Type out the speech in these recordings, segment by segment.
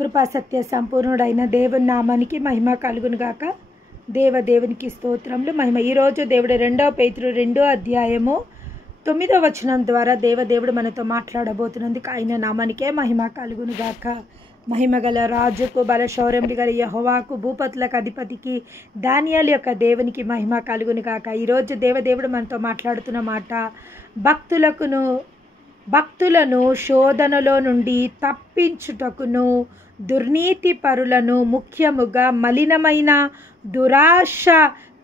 కృపా సత్య సంపూర్ణుడైన దేవుని నామానికి మహిమ కలుగునుగాక. దేవునికి స్తోత్రములు మహిమ. ఈరోజు దేవుడు 2 పేతురు 2వ అధ్యాయము 9వ వచనం ద్వారా దేవుడు మనతో మాట్లాడబోతున్నందుకు ఆయన నామానికే మహిమ కలుగునుగాక. మహిమగల రాజుకు బలశౌర్యములు గల యెహోవాకు భూపతులకు అధిపతికి దానియేలు యొక్క దేవునికి మహిమ కలుగునుగాక. ఈరోజు దేవుడు మనతో మాట్లాడుతున్న మాట, భక్తులను శోధనలో నుండి తప్పించుటకును దుర్నీతి పరులను ముఖ్యముగా మలినమైన దురాశ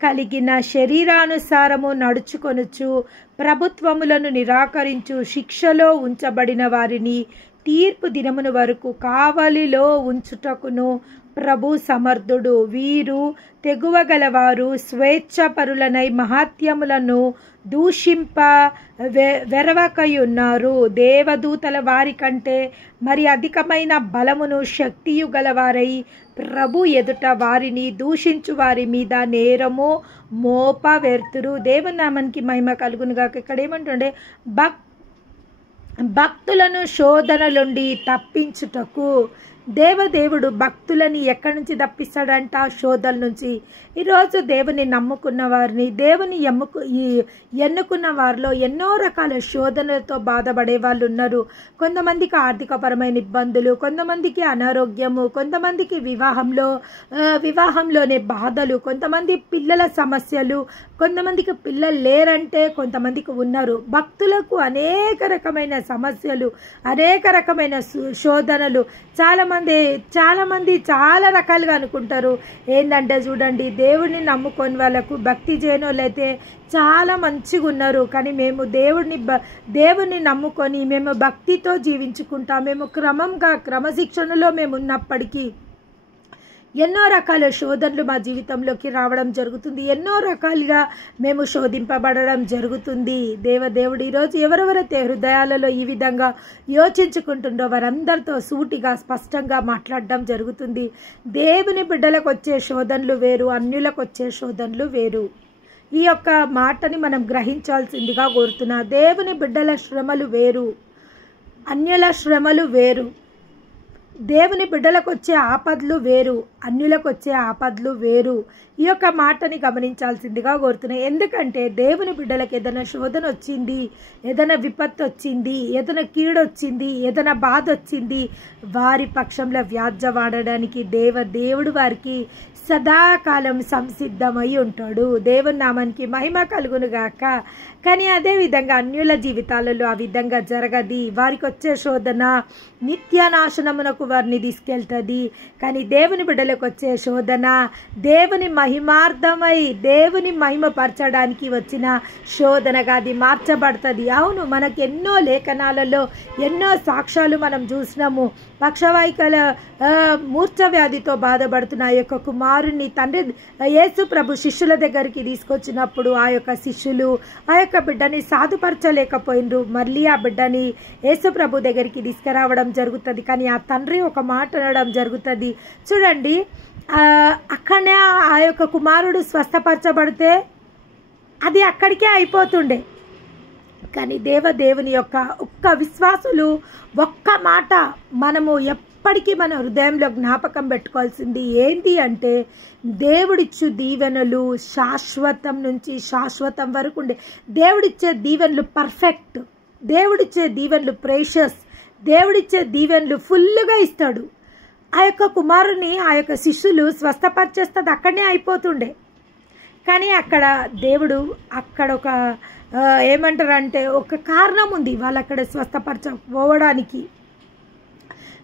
కలిగిన శరీరానుసారము నడుచుకొనుచు ప్రభుత్వములను నిరాకరించు శిక్షలో ఉంచబడిన వారిని తీర్పు దినమున వరకు కావలిలో ఉంచుటకును ప్రభు సమర్థుడు. వీరు తెగువగలవారు, స్వేచ్ఛపరులనై మహాత్యములను దూషింప వెరవకయున్నారు. దేవదూతల వారి కంటే మరి అధికమైన బలమును శక్తియు గలవారై ప్రభు ఎదుట వారిని దూషించు వారి మీద నేరము మోపవెర్తురు. దేవుని నామానికి మహిమ కలుగునుగాక. ఇక్కడ ఏమంటుండే, భక్తులను శోధన నుండి తప్పించుటకు దేవుడు భక్తులని ఎక్కడి నుంచి తప్పిస్తాడంట? శోధన నుంచి. ఈరోజు దేవుని నమ్ముకున్న వారిని, దేవుని ఎన్నుకున్న వారిలో ఎన్నో రకాల శోధనలతో బాధపడే వాళ్ళు ఉన్నారు. కొంతమందికి ఆర్థికపరమైన ఇబ్బందులు, కొంతమందికి అనారోగ్యము, కొంతమందికి వివాహంలోనే బాధలు, కొంతమంది పిల్లల సమస్యలు, కొంతమందికి పిల్లలు లేరంటే కొంతమందికి ఉన్నారు. భక్తులకు అనేక రకమైన సమస్యలు, అనేక రకమైన శోధనలు. చాలామంది చాలా రకాలుగా అనుకుంటారు. ఏంటంటే చూడండి, దేవుడిని నమ్ముకొని వాళ్ళకు భక్తి చేయనోళ్ళు అయితే చాలా మంచిగా ఉన్నారు. కానీ మేము దేవుడిని నమ్ముకొని మేము భక్తితో జీవించుకుంటాం. మేము క్రమశిక్షణలో మేము ఉన్నప్పటికీ ఎన్నో రకాల శోధనలు మా జీవితంలోకి రావడం జరుగుతుంది. ఎన్నో రకాలుగా మేము శోధింపబడడం జరుగుతుంది. దేవుడు ఈరోజు ఎవరెవరైతే హృదయాలలో ఈ విధంగా యోచించుకుంటుండో వారందరితో సూటిగా స్పష్టంగా మాట్లాడడం జరుగుతుంది. దేవుని బిడ్డలకు వచ్చే శోధనలు వేరు, అన్యులకు వచ్చే శోధనలు వేరు. ఈ యొక్క మాటని మనం గ్రహించాల్సిందిగా కోరుతున్నా. దేవుని బిడ్డల శ్రమలు వేరు, అన్యుల శ్రమలు వేరు. దేవుని బిడ్డలకు వచ్చే ఆపదలు వేరు, అన్యులకు వచ్చే ఆపదలు వేరు. ఈ యొక్క మాటని గమనించాల్సిందిగా కోరుతున్నాయి. ఎందుకంటే దేవుని బిడ్డలకు ఏదైనా శోధన వచ్చింది, ఏదైనా విపత్తు వచ్చింది, ఏదైనా కీడొచ్చింది, ఏదైనా బాధ వచ్చింది, వారి పక్షంలో వ్యాజ్యవాడడానికి దేవుడు వారికి సదాకాలం సంసిద్ధమై ఉంటాడు. దేవుని నామానికి మహిమ కలుగునుగాక. కానీ అదేవిధంగా అన్యుల జీవితాలలో ఆ విధంగా జరగది. వారికి వచ్చే శోధన నిత్యనాశనమునకు వారిని తీసుకెళ్తుంది. కానీ దేవుని బిడ్డలకు వచ్చే శోధన దేవుని మహిమార్థమై దేవుని మహిమపరచడానికి వచ్చిన శోధనగా అది మార్చబడుతుంది. అవును, మనకు ఎన్నో లేఖనాలలో ఎన్నో సాక్ష్యాలు మనం చూసినాము. పక్షవాహికల మూర్ఛ వ్యాధితో బాధపడుతున్న ఆ యొక్క కుమారుని తండ్రి యేసు ప్రభు శిష్యుల దగ్గరికి తీసుకొచ్చినప్పుడు ఆ యొక్క శిష్యులు ఆ యొక్క బిడ్డని సాధుపరచలేకపోయినరు. మళ్ళీ ఆ బిడ్డని యేసు ప్రభు దగ్గరికి తీసుకురావడం జరుగుతుంది. కానీ ఆ తండ్రి ఒక మాట అనడం జరుగుతుంది. చూడండి, అక్కడనే ఆ యొక్క కుమారుడు స్వస్థపరచబడితే అది అక్కడికే అయిపోతుండే. కానీ దేవుని యొక్క ఒక్క విశ్వాసులు ఒక్క మాట మనము ఎప్పటికీ మన హృదయంలో జ్ఞాపకం పెట్టుకోవాల్సింది ఏంటి అంటే, దేవుడిచ్చు దీవెనలు శాశ్వతం నుంచి శాశ్వతం వరకు ఉండే. దేవుడిచ్చే దీవెనలు పర్ఫెక్ట్, దేవుడిచ్చే దీవెనలు ప్రేషియస్, దేవుడిచ్చే దీవెనలు ఫుల్గా ఇస్తాడు. ఆ యొక్క కుమారుని ఆ యొక్క శిష్యులు స్వస్థపరిచేస్తుంది అక్కడనే అయిపోతుండే. కానీ అక్కడ దేవుడు ఒక ఏమంటారంటే ఒక కారణం ఉంది వాళ్ళు అక్కడ స్వస్థపరచకపోవడానికి.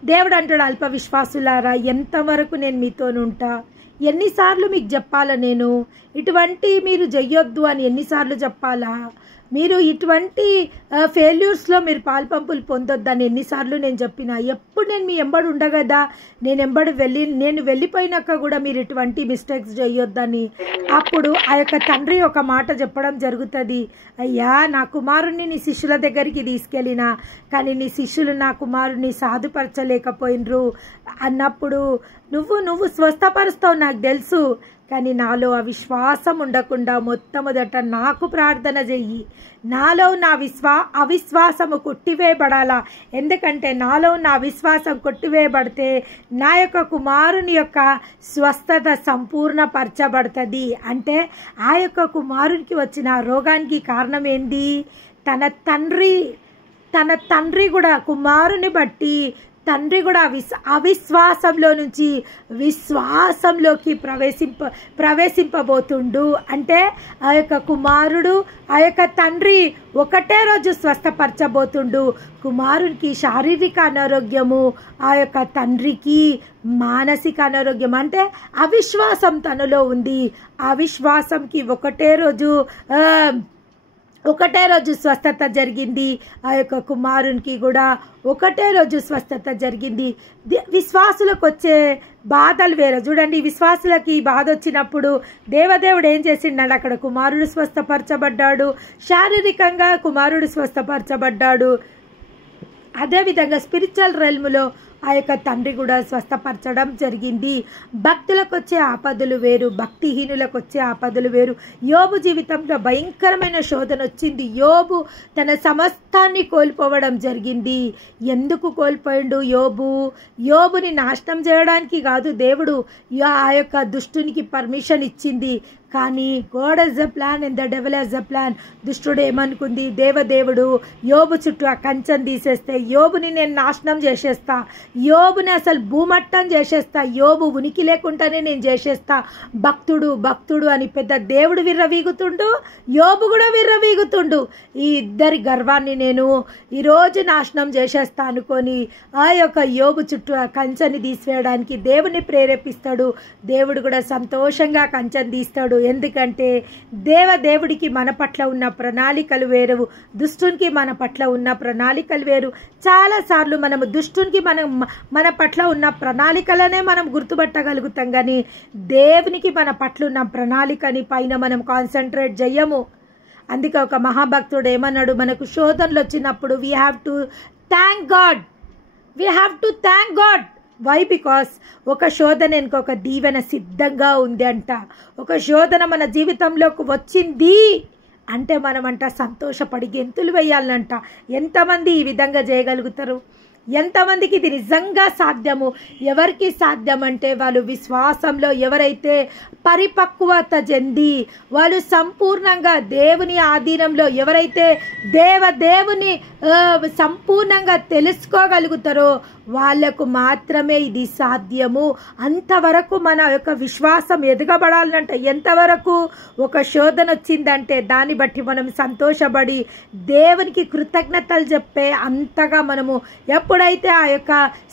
దేవుడు అంటాడు, అల్ప విశ్వాసులారా, ఎంతవరకు నేను మీతోనుంటా? ఎన్నిసార్లు మీకు చెప్పాలా? నేను ఇటువంటి మీరు చెయ్యొద్దు అని ఎన్నిసార్లు చెప్పాలా? మీరు ఇటువంటి ఫెయిల్యూర్స్లో మీరు పాల్పంపులు పొందొద్దని ఎన్నిసార్లు నేను చెప్పినా? ఎప్పుడు నేను మీ ఎంబడి ఉండగదా? నేను వెళ్ళిపోయినాక కూడా మీరు ఇటువంటి మిస్టేక్స్ చేయొద్దని. అప్పుడు ఆ యొక్క తండ్రి ఒక మాట చెప్పడం జరుగుతుంది, అయ్యా, నా కుమారుణ్ణి నీ శిష్యుల దగ్గరికి తీసుకెళ్ళినా కానీ నీ శిష్యులు నా కుమారుణ్ణి సాధుపరచలేకపోయినరు అన్నప్పుడు నువ్వు స్వస్థపరుస్తావు నాకు తెలుసు, కానీ నాలో అవిశ్వాసం ఉండకుండా మొట్టమొదట నాకు ప్రార్థన చెయ్యి. నాలో ఉన్న అవిశ్వాసము కొట్టివేయబడాలా. ఎందుకంటే నాలో ఉన్న అవిశ్వాసం కొట్టివేయబడితే నా యొక్క కుమారుని యొక్క స్వస్థత సంపూర్ణపరచబడుతుంది. అంటే ఆ యొక్క కుమారునికి వచ్చిన రోగానికి కారణం ఏంది? తన తండ్రి కూడా కుమారుని బట్టి తండ్రి కూడా అవిశ్వాసంలో నుంచి విశ్వాసంలోకి ప్రవేశింపబోతుండు. అంటే ఆ యొక్క కుమారుడు ఆ యొక్క తండ్రి ఒకటే రోజు స్వస్థపరచబోతుండు. కుమారునికి శారీరక అనారోగ్యము, ఆ యొక్క తండ్రికి మానసిక అనారోగ్యం. అంటే అవిశ్వాసం తనలో ఉంది. అవిశ్వాసంకి ఒకటే రోజు స్వస్థత జరిగింది. ఆ యొక్క కుమారునికి కూడా ఒకటే రోజు స్వస్థత జరిగింది. విశ్వాసులకు వచ్చే బాధలు వేరే. చూడండి, విశ్వాసులకి బాధ వచ్చినప్పుడు దేవదేవుడు ఏం చేసిండు? అక్కడ కుమారుడు స్వస్థపరచబడ్డాడు, శారీరకంగా కుమారుడు స్వస్థపరచబడ్డాడు. అదేవిధంగా స్పిరిచువల్ రెల్మ్లో ఆ యొక్క తండ్రి కూడా స్వస్థపరచడం జరిగింది. భక్తులకు వచ్చే ఆపదలు వేరు, భక్తిహీనులకు వచ్చే ఆపదలు వేరు. యోబు జీవితంలో భయంకరమైన శోధన వచ్చింది. యోబు తన సమస్తాన్ని కోల్పోవడం జరిగింది. ఎందుకు కోల్పోయిండు? యోబుని నాశనం చేయడానికి కాదు దేవుడు ఆ యొక్క దుష్టునికి పర్మిషన్ ఇచ్చింది. కానీ God has a plan and the devil has a plan. దుష్టుడు ఏమనుకుంది? దేవదేవుడు యోబు చుట్టూ ఆ కంచెను తీసేస్తే యోబుని నేను నాశనం చేసేస్తా, యోబుని అసలు భూమట్టం చేసేస్తా, యోబు ఉనికి లేకుండానే నేను చేసేస్తా, భక్తుడు అని పెద్ద దేవుడు విర్రవీగుతుండు, యోబు కూడా విర్రవీగుతుండు. ఈ ఇద్దరి గర్వాన్ని నేను ఈరోజు నాశనం చేసేస్తా అనుకొని ఆ యొక్క యోబు చుట్టూ ఆ కంచెని తీసివేయడానికి దేవుని ప్రేరేపిస్తాడు. దేవుడు కూడా సంతోషంగా కంచెను తీస్తాడు. ఎందుకంటే దేవుడికి మన పట్ల ఉన్న ప్రణాళికలు వేరు, దుష్టునికి మన పట్ల ఉన్న ప్రణాళికలు వేరు. చాలాసార్లు మనము దుష్టునికి మన పట్ల ఉన్న ప్రణాళికలనే మనం గుర్తుపట్టగలుగుతాం, కానీ దేవునికి మన పట్ల ఉన్న ప్రణాళికని పైన మనం కాన్సన్ట్రేట్ చెయ్యము. అందుకే ఒక మహాభక్తుడు ఏమన్నాడు? మనకు శోధనలు వచ్చినప్పుడు we have to thank God. వై? బికాస్ ఒక శోధన ఇంకొక దీవెన సిద్ధంగా ఉంది అంట. ఒక శోధన మన జీవితంలోకి వచ్చింది అంటే మనమంట సంతోషపడి గెంతులు వేయాలంట. ఎంతమంది ఈ విధంగా చేయగలుగుతారు? ఎంతమందికి ఇది నిజంగా సాధ్యము? ఎవరికి సాధ్యం అంటే వాళ్ళు విశ్వాసంలో ఎవరైతే పరిపక్వత చెంది వాళ్ళు సంపూర్ణంగా దేవుని ఆధీనంలో ఎవరైతే దేవుని సంపూర్ణంగా తెలుసుకోగలుగుతారో వాళ్లకు మాత్రమే ఇది సాధ్యము. అంతవరకు మన యొక్క విశ్వాసం ఎదగబడాలంట. ఎంతవరకు? ఒక శోధన వచ్చిందంటే దాన్ని బట్టి మనం సంతోషపడి దేవునికి కృతజ్ఞతలు చెప్పే అంతగా మనము ఎప్పుడైతే ఆ యొక్క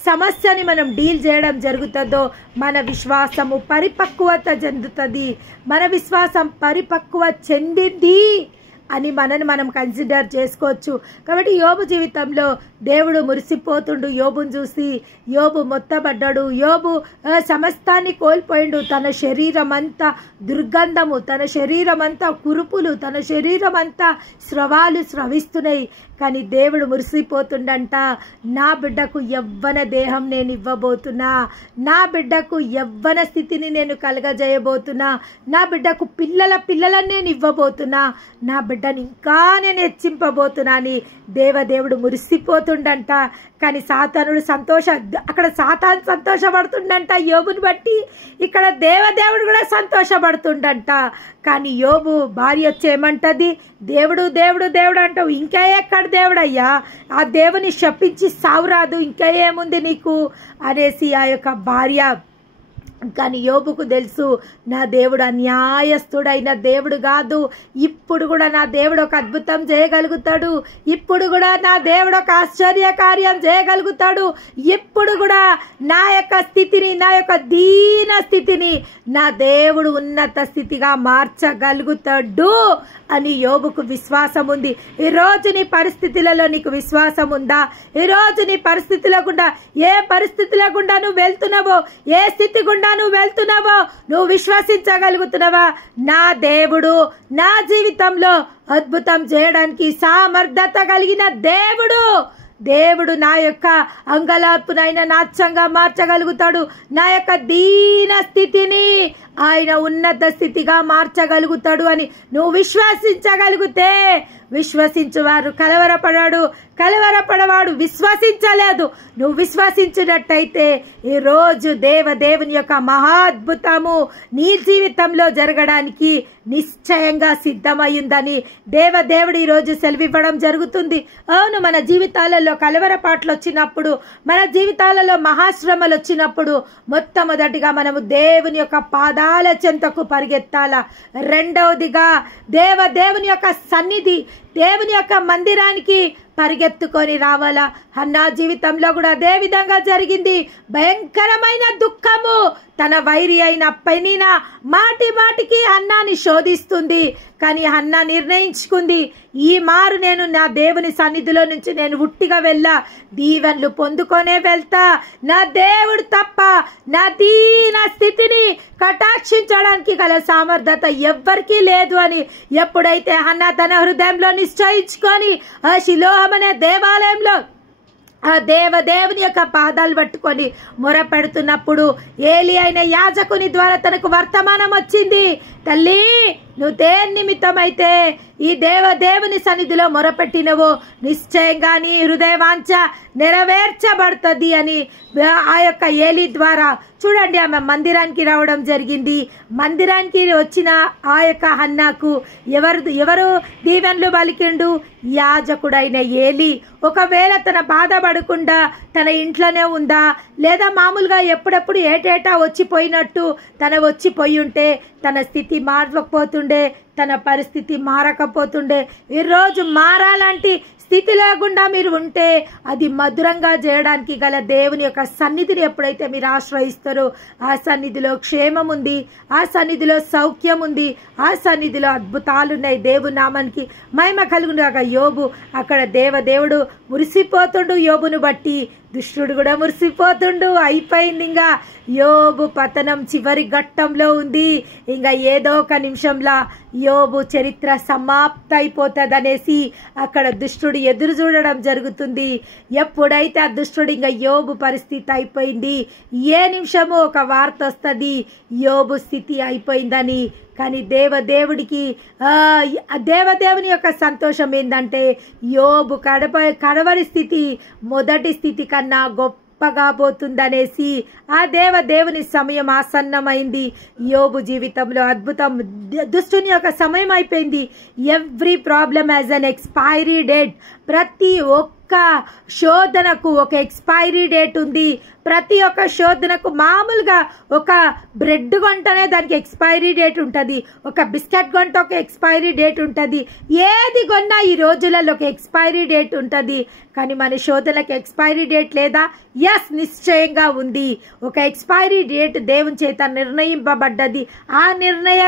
సమస్యని మనం డీల్ చేయడం జరుగుతుందో మన విశ్వాసము పరిపక్వత చెందుతుంది. మన విశ్వాసం పరిపక్వ చెందింది అని మనని మనం కన్సిడర్ చేసుకోవచ్చు. కాబట్టి యోబు జీవితంలో దేవుడు మురిసిపోతుండు. యోబుని చూసి యోబు మొత్తబడ్డాడు. యోబు సమస్తాన్ని కోల్పోయిండు. తన శరీరం అంతా దుర్గంధము, తన శరీరం అంతా కురుపులు, తన శరీరం అంతా స్రవాలు స్రవిస్తున్నాయి. కానీ దేవుడు మురిసిపోతుండంట. నా బిడ్డకు యవ్వన దేహం నేను ఇవ్వబోతున్నా, నా బిడ్డకు యవ్వన స్థితిని నేను కలగజేయబోతున్నా, నా బిడ్డకు పిల్లలను నేను ఇవ్వబోతున్నా, నా బిడ్డని ఇంకా నేను హెచ్చింపబోతున్నా అని దేవుడు మురిసిపోతుండంట. కానీ సాతానుడు అక్కడ సాతాను సంతోషపడుతుండంట యోబుని బట్టి, ఇక్కడ దేవుడు కూడా సంతోషపడుతుండంట. కానీ యోబు భార్య వచ్చేమంటది? దేవుడు అంటావు, ఇంకా ఎక్కడ దేవుడయ్యా? ఆ దేవుని శపించి సావురాదు, ఇంకా ఏముంది నీకు అనేసి ఆ యొక్క భార్య. కానీ యోబుకు తెలుసు నా దేవుడు అన్యాయస్తుడైన దేవుడు కాదు. ఇప్పుడు కూడా నా దేవుడు ఒక అద్భుతం చేయగలుగుతాడు. ఇప్పుడు కూడా నా దేవుడు ఒక ఆశ్చర్య కార్యం చేయగలుగుతాడు. ఇప్పుడు కూడా నా యొక్క స్థితిని, నా యొక్క దీన స్థితిని నా దేవుడు ఉన్నత స్థితిగా మార్చగలుగుతాడు అని యోబుకు విశ్వాసం ఉంది. ఈరోజు నీ పరిస్థితులలో నీకు విశ్వాసం ఉందా? ఈరోజు నీ పరిస్థితుల గుండా, ఏ పరిస్థితుల గుండా నువ్వు వెళ్తున్నావో, ఏ స్థితి గుండా నువ్వు వెళ్తున్నావో నువ్వు విశ్వసించగలుగుతున్నావా? నా దేవుడు నా జీవితంలో అద్భుతం చేయడానికి సామర్థ్యత కలిగిన దేవుడు దేవుడు నా యొక్క అంగలార్పునైనా నాట్యంగా మార్చగలుగుతాడు. నా యొక్క దీన స్థితిని ఆయన ఉన్నత స్థితిగా మార్చగలుగుతాడు అని నువ్వు విశ్వసించగలిగితే, విశ్వసించువారు కలవరపడవాడు విశ్వసించలేదు. నువ్వు విశ్వసించినట్టయితే ఈరోజు దేవుని యొక్క మహాద్భుతము నీ జీవితంలో జరగడానికి నిశ్చయంగా సిద్ధమయ్యిందని దేవుడు ఈరోజు సెలవివ్వడం జరుగుతుంది. అవును, మన జీవితాలలో కలవరపాట్లు వచ్చినప్పుడు, మన జీవితాలలో మహాశ్రమలు వచ్చినప్పుడు మొట్టమొదటిగా మనము దేవుని యొక్క పాదాల చెంతకు పరిగెత్తాలా. రెండవదిగా దేవుని యొక్క సన్నిధి, దేవుని యొక్క మందిరానికి పరిగెత్తుకొని రావాలా. హన్నా జీవితంలో కూడా అదే విధంగా జరిగింది. భయంకరమైన దుఃఖము తన వైరి అయిన పెనిన్నా మాటికి హన్నాని శోధిస్తుంది. కానీ హన్నా నిర్ణయించుకుంది, ఈ మారు నేను నా దేవుని సన్నిధిలో నుంచి నేను ఉట్టిగా వెళ్ళా, దీవెనలు పొందుకొనే వెళ్తా. నా దేవుడు తప్ప నా దీన స్థితిని కటాక్షించడానికి గల సామర్థ్యత ఎవ్వరికీ లేదు అని ఎప్పుడైతే హన్నా తన హృదయంలో నిశ్చయించుకొని ఆ షిలోహం అనే దేవాలయంలో ఆ దేవుని యొక్క పాదాలు పట్టుకొని మొరపెడుతున్నప్పుడు ఏలి అయిన యాజకుని ద్వారా తనకు వర్తమానం వచ్చింది. తల్లి, నువ్వు దేని నిమిత్తమైతే ఈ దేవుని సన్నిధిలో మొరపెట్టినవో నిశ్చయంగా నీ హృదయ వాంఛ నెరవేర్చబడుతుంది అని ఆ యొక్క ఏలి ద్వారా చూడండి ఆమె మందిరానికి రావడం జరిగింది. మందిరానికి వచ్చిన ఆ యొక్క హన్నాకు ఎవరు దీవెనలు పలికిండు? యాజకుడైన ఏలి. ఒకవేళ తన బాధపడకుండా తన ఇంట్లోనే ఉందా, లేదా మామూలుగా ఎప్పుడెప్పుడు ఏటేటా వచ్చిపోయినట్టు తన వచ్చిపోయి ఉంటే తన స్థితి మారకపోతుండే, తన పరిస్థితి మారకపోతుండే. ఈరోజు మారాలంటే స్థితిలో గుండా మీరు ఉంటే అది మధురంగా చేయడానికి గల దేవుని యొక్క సన్నిధిని ఎప్పుడైతే మీరు ఆశ్రయిస్తారో ఆ సన్నిధిలో క్షేమం ఉంది, ఆ సన్నిధిలో సౌఖ్యం ఉంది, ఆ సన్నిధిలో అద్భుతాలు ఉన్నాయి. దేవుని నామానికి మహిమ కలుగునుగాక. యోబు అక్కడ దేవుడు మురిసిపోతుండు. యోబును బట్టి దుష్టుడు కూడా మురిసిపోతుండు. అయిపోయింది, ఇంకా యోబు పతనం చివరి ఘట్టంలో ఉంది. ఇంకా ఏదో ఒక నిమిషంలో యోబు చరిత్ర సమాప్త అయిపోతుంది అనేసి అక్కడ దుష్టుడు ఎదురు చూడడం జరుగుతుంది. ఎప్పుడైతే ఆ దుష్టుడు ఇంకా యోబు పరిస్థితి అయిపోయింది, ఏ నిమిషము ఒక వార్త వస్తుంది యోబు స్థితి అయిపోయిందని. కానీ దేవుడికి దేవుని యొక్క సంతోషం ఏంటంటే యోబు కడవరి స్థితి మొదటి స్థితి కన్నా గొప్పగా పోతుందనేసి ఆ దేవుని సమయం ఆసన్నమైంది. యోబు జీవితంలో అద్భుతం. దుష్టుని యొక్క సమయం అయిపోయింది. Every problem has an expiry date. ప్రతి ఒక్క శోధనకు ఒక ఎక్స్పైరీ డేట్ ఉంది. ప్రతి ఒక్క శోధనకు మామూలుగా ఒక బ్రెడ్ కొంటనే దానికి ఎక్స్పైరీ డేట్ ఉంటుంది, ఒక బిస్కెట్ కొంట ఒక ఎక్స్పైరీ డేట్ ఉంటుంది. ఏది కొన్నా ఈ రోజులలో ఒక ఎక్స్పైరీ డేట్ ఉంటుంది. కానీ మన శోధనలకు ఎక్స్పైరీ డేట్ లేదా? ఎస్, నిశ్చయంగా ఉంది. ఒక ఎక్స్పైరీ డేట్ దేవుని చేత నిర్ణయింపబడ్డది. ఆ నిర్ణయ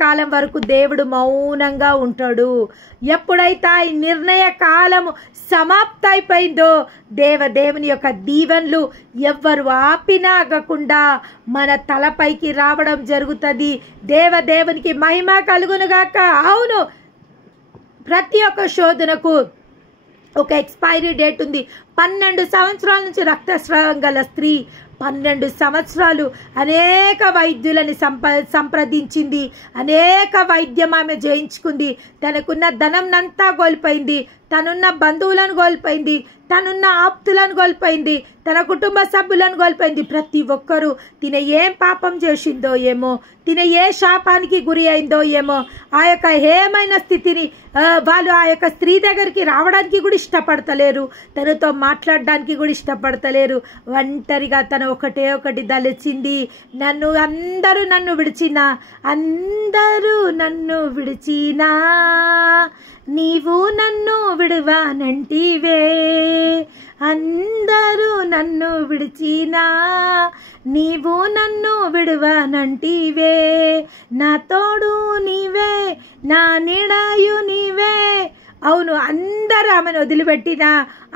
కాలం వరకు దేవుడు మౌనంగా ఉంటాడు. ఎప్పుడైతే ఈ నిర్ణయ కాలము సమాప్త అయిపోయిందో దేవుని యొక్క దీవెనలు ఎవ్వరు ఆపినా ఆగకుండా మన తలపైకి రావడం జరుగుతుంది. దేవునికి మహిమ కలుగునుగాక. అవును, ప్రతి ఒక్క శోధనకు ఒక ఎక్స్పైరీ డేట్ ఉంది. 12 సంవత్సరాల నుంచి రక్తస్రావం గల స్త్రీ 12 సంవత్సరాలు అనేక వైద్యులని సంప్రదించింది. అనేక వైద్యం ఆమె చేయించుకుంది. తనకున్న ధనంనంతా కోల్పోయింది, తనున్న బంధువులను కోల్పోయింది, తనున్న ఆప్తులను కోల్పోయింది, తన కుటుంబ సభ్యులను కోల్పోయింది. ప్రతి ఒక్కరూ తిన ఏం పాపం చేసిందో ఏమో, తిన ఏ శాపానికి గురి అయిందో ఏమో, ఆ యొక్క హేమైన స్థితిని వాళ్ళు ఆ యొక్క స్త్రీ దగ్గరికి రావడానికి కూడా ఇష్టపడతలేరు, తనతో మాట్లాడడానికి కూడా ఇష్టపడతలేరు. ఒంటరిగా తన ఒకటి దలిచింది, అందరూ నన్ను విడిచినా నీవు నన్ను విడువానంటివే, అందరూ నన్ను విడిచినా నీవు నన్ను విడువానంటివే, నా తోడు నీవే, నా నీడాయు నీవే, అవును, అందరూ ఆమెను వదిలిపెట్టినా,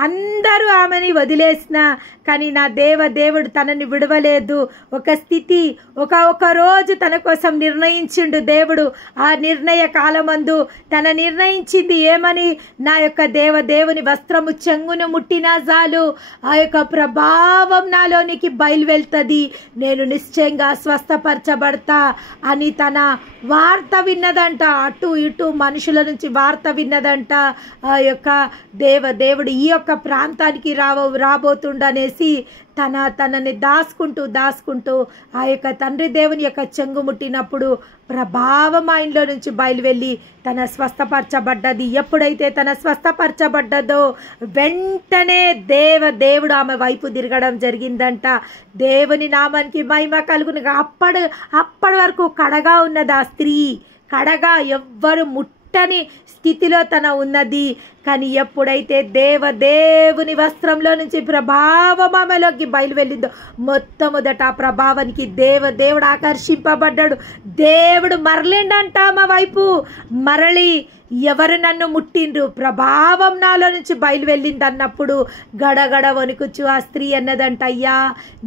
అందరూ ఆమెని వదిలేసినా, కానీ నా దేవుడు తనని విడవలేదు. ఒక స్థితి, ఒక రోజు తన కోసం నిర్ణయించిండు దేవుడు. ఆ నిర్ణయ కాలమందు తన నిర్ణయించింది ఏమని, నా యొక్క దేవుని వస్త్రము చెంగును ముట్టినా చాలు, ఆ యొక్క ప్రభావం నాలోనికి బయలువెళ్తుంది, నేను నిశ్చయంగా స్వస్థపరచబడతా అని తన వార్త విన్నదంట. అటు ఇటు మనుషుల నుంచి వార్త విన్నదంట. ఆ యొక్క దేవుడు ఈ యొక్క ప్రాంతానికి రాబోతుండనేసి తనని దాచుకుంటూ ఆ యొక్క తండ్రి దేవుని యొక్క చెంగు ముట్టినప్పుడు ప్రభావం ఆయనలో నుంచి బయలువెళ్ళి తన స్వస్థపరచబడ్డది. ఎప్పుడైతే తన స్వస్థపరచబడ్డదో వెంటనే దేవుడు ఆమె వైపు తిరగడం జరిగిందంట. దేవుని నామానికి మహిమ కలుగును. అప్పటి వరకు కడగా ఉన్నది ఆ స్త్రీ, కడగా ఎవ్వరు ముట్టని స్థితిలో తన ఉన్నది. కానీ ఎప్పుడైతే దేవుని వస్త్రంలో నుంచి ప్రభావం ఆమెలోకి బయలువెళ్ళిందో, మొట్టమొదట ఆ ప్రభావానికి దేవుడు ఆకర్షింపబడ్డాడు. దేవుడు మరలిండంట ఆమె వైపు. మరలి ఎవరు నన్ను ముట్టిండ్రు, ప్రభావం నాలో నుంచి బయలువెళ్ళింది అన్నప్పుడు గడగడ వణుకుచు ఆ స్త్రీ అన్నదంట, అయ్యా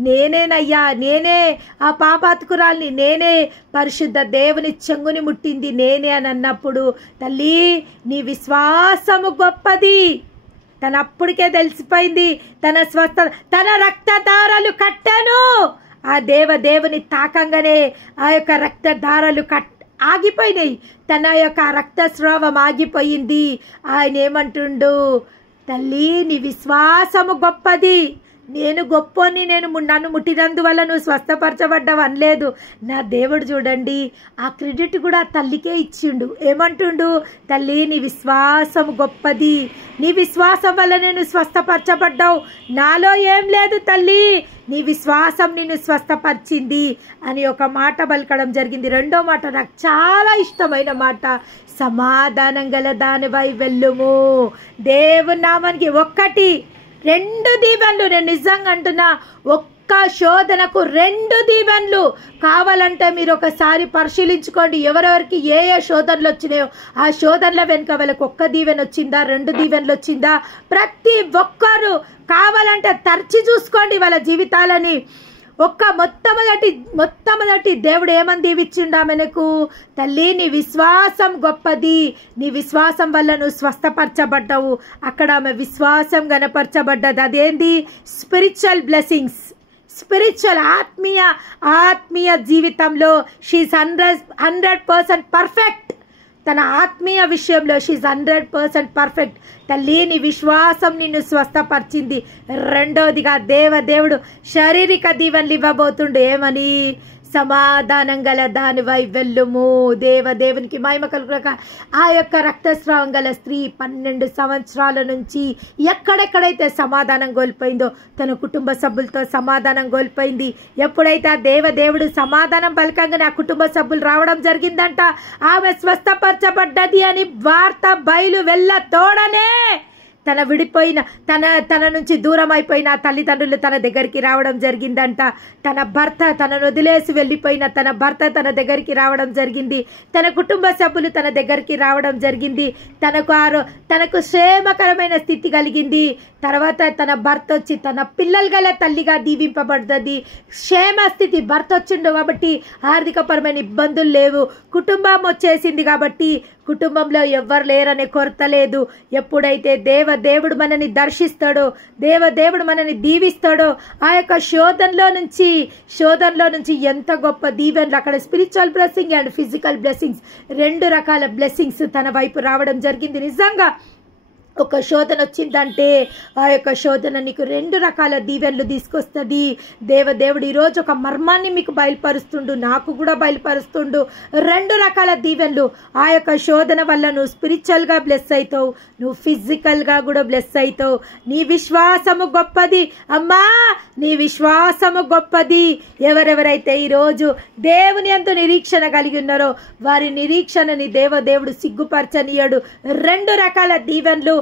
నేనేనయ్యా, నేనే ఆ పాపాత్కురాల్ని, నేనే పరిశుద్ధ దేవుని చెంగుని ముట్టింది నేనే అని అన్నప్పుడు, తల్లి నీ విశ్వాసము గొప్పది. తన అప్పటికే తెలిసిపోయింది తన రక్తధారలు కట్టాను. ఆ దేవుని తాకంగానే ఆ యొక్క రక్తధారలు ఆగిపోయినాయి. తన యొక్క రక్తస్రావం ఆగిపోయింది. ఆయన ఏమంటుండు, తల్లి నీ విశ్వాసము గొప్పది, నేను గొప్పని, నన్ను ముట్టినందువల్ల నువ్వు స్వస్థపరచబడ్డావు అనలేదు. నా దేవుడు చూడండి ఆ క్రెడిట్ కూడా తల్లికే ఇచ్చిండు. ఏమంటుండు, తల్లి నీ విశ్వాసం గొప్పది, నీ విశ్వాసం వల్ల నేను స్వస్థపరచబడ్డావు, నాలో ఏం లేదు తల్లి, నీ విశ్వాసం నిన్ను స్వస్థపరిచింది అని ఒక మాట పలకడం జరిగింది. రెండో మాట నాకు చాలా ఇష్టమైన మాట, సమాధానం గల దానివై వెళ్ళుము. దేవుని నామానికి 2 దీవెనలు. నేను నిజంగా అంటున్నా, ఒక్క శోధనకు 2 దీవెనలు. కావాలంటే మీరు ఒకసారి పరిశీలించుకోండి, ఎవరెవరికి ఏ శోధనలు వచ్చినాయో ఆ శోధనల వెనుక వాళ్ళకి 1 దీవెన వచ్చిందా, 2 దీవెనలు వచ్చిందా, ప్రతి ఒక్కరు కావాలంటే తరచి చూసుకోండి వాళ్ళ జీవితాలని. మొట్టమొదటి దేవుడు ఏమని దీవిచ్చిండా మనకు, తల్లి నీ విశ్వాసం గొప్పది, నీ విశ్వాసం వల్ల నువ్వు స్వస్థపరచబడ్డావు. అక్కడ ఆమె విశ్వాసం గనపరచబడ్డది. అదేంది, స్పిరిచువల్ బ్లెస్సింగ్స్, స్పిరిచువల్ ఆత్మీయ జీవితంలో షీఈస్ 100% పర్ఫెక్ట్. తన ఆత్మీయ విషయంలో షీఈస్ 100% పర్ఫెక్ట్. తల్లి నీ విశ్వాసం నిన్ను స్వస్థపరిచింది. రెండవదిగా దేవుడు శారీరక దీవెనలు ఇవ్వబోతుండే. ఏమని, సమాధానం గల దానివై వెళ్ళుము. దేవునికి మహిమ కలుగుగాక. ఆ యొక్క రక్తస్రావం గల స్త్రీ 12 సంవత్సరాల నుంచి ఎక్కడెక్కడైతే సమాధానం కోల్పోయిందో, తన కుటుంబ సభ్యులతో సమాధానం కోల్పోయింది. ఎప్పుడైతే ఆ దేవుడు సమాధానం పలకంగానే ఆ కుటుంబ సభ్యులు రావడం జరిగిందంట. ఆమె స్వస్థపరచబడ్డది అని వార్త బయలు వెళ్ళ తోడనే తన విడిపోయిన తన నుంచి దూరం అయిపోయిన తల్లిదండ్రులు తన దగ్గరికి రావడం జరిగిందంట. తన భర్త తనను వదిలేసి వెళ్ళిపోయిన తన భర్త తన దగ్గరికి రావడం జరిగింది. తన కుటుంబ సభ్యులు తన దగ్గరికి రావడం జరిగింది. తనకు క్షేమకరమైన స్థితి కలిగింది. తర్వాత తన భర్త వచ్చి తన పిల్లలు గల తల్లిగా దీవింపబడ్డది. క్షేమ స్థితి, భర్త వచ్చిండు కాబట్టి ఆర్థికపరమైన ఇబ్బందులు లేవు. కుటుంబం వచ్చేసింది కాబట్టి కుటుంబంలో ఎవ్వరు లేరనే కొరత లేదు. ఎప్పుడైతే దేవుడు మనని దర్శిస్తాడో, దేవుడు మనని దీవిస్తాడో, ఆ యొక్క శోధనలో నుంచి ఎంత గొప్ప దీవెనలు, అక్కడ spiritual blessing and physical blessings, 2 రకాల బ్లెస్సింగ్స్ తన వైపు రావడం జరిగింది. నిజంగా ఒక శోధన వచ్చిందంటే ఆ యొక్క శోధన నీకు 2 రకాల దీవెనలు తీసుకొస్తుంది. దేవుడు ఈరోజు ఒక మర్మాన్ని మీకు బయలుపరుస్తుండు, నాకు కూడా బయలుపరుస్తుండు. 2 రకాల దీవెనలు. ఆ యొక్క శోధన వల్ల నువ్వు స్పిరిచువల్గా బ్లెస్ అవుతావు, నువ్వు ఫిజికల్గా కూడా బ్లెస్ అవుతావు. నీ విశ్వాసము గొప్పది అమ్మా, నీ విశ్వాసము గొప్పది. ఎవరెవరైతే ఈరోజు దేవుని యందు నిరీక్షణ కలిగి ఉన్నారో వారి నిరీక్షణని దేవుడు సిగ్గుపరచనీయడు. 2 రకాల దీవెనలు.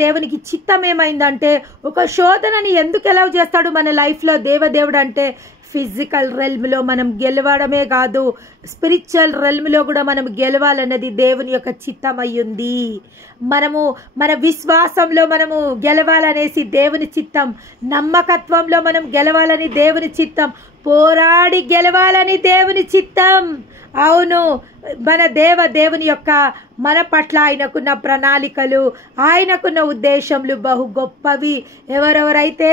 దేవునికి చిత్తం ఏమైందంటే, ఒక శోధనని ఎందుకు ఎలవ్ చేస్తాడు మన లైఫ్లో దేవుడు అంటే, ఫిజికల్ రెల్మ్లో మనం గెలవడమే కాదు, స్పిరిచువల్ రెల్మ్లో కూడా మనం గెలవాలన్నది దేవుని యొక్క చిత్తం అయ్యింది. మన విశ్వాసంలో మనము గెలవాలనేసి దేవుని చిత్తం, నమ్మకత్వంలో మనం గెలవాలని దేవుని చిత్తం, పోరాడి గెలవాలని దేవుని చిత్తం. అవును, దేవుని యొక్క మన పట్ల ఆయనకున్న ప్రణాళికలు, ఆయనకున్న ఉద్దేశములు బహు గొప్పవి. ఎవరెవరైతే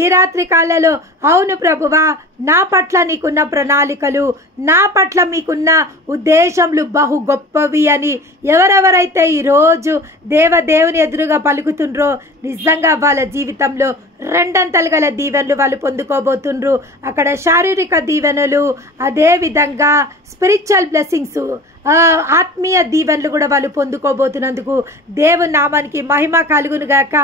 ఈ రాత్రి కాలంలో అవును ప్రభువా, నా పట్ల నీకున్న ప్రణాళికలు, నా పట్ల మీకున్న ఉద్దేశములు బహు గొప్పవి అని ఎవరెవరైతే ఈరోజు దేవుని ఎదురుగా పలుకుతుండ్రో, నిజంగా వాళ్ళ జీవితంలో రెండంతలు గల దీవెనలు వాళ్ళు పొందుకోబోతుండ్రు. అక్కడ శారీరక దీవెనలు, అదే విధంగా స్పిరిచువల్ బ్లెస్సింగ్స్, ఆత్మీయ దీవెనలు కూడా వాళ్ళు పొందుకోబోతున్నందుకు దేవుని నామానికి మహిమ కలుగును గాక.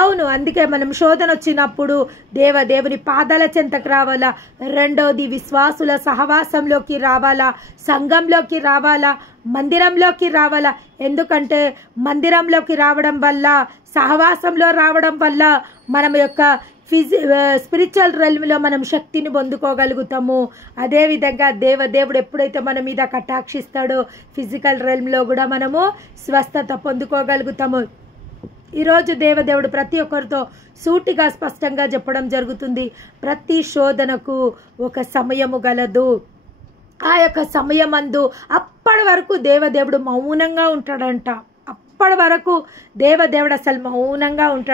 అవును, అందుకే మనం శోధన వచ్చినప్పుడు దేవుని పాదాల చెంతకు రావాలా. రెండోది, విశ్వాసుల సహవాసంలోకి రావాలా, సంఘంలోకి రావాలా, మందిరంలోకి రావాలా. ఎందుకంటే మందిరంలోకి రావడం వల్ల, సహవాసంలో రావడం వల్ల మనం యొక్క స్పిరిచువల్ రెల్మ్లో మనం శక్తిని పొందుకోగలుగుతాము. అదేవిధంగా దేవుడు ఎప్పుడైతే మన మీద కటాక్షిస్తాడో ఫిజికల్ రెల్మ్లో కూడా మనము స్వస్థత పొందుకోగలుగుతాము. ఈరోజు దేవుడు ప్రతి ఒక్కరితో సూటిగా స్పష్టంగా చెప్పడం జరుగుతుంది. ప్రతి శోధనకు ఒక సమయము గలదు. ఆ యొక్క సమయమందు అప్పటి వరకు దేవుడు మౌనంగా ఉంటాడంట. అప్పటి వరకు దేవుడు అసలు మౌనంగా ఉంటాడు.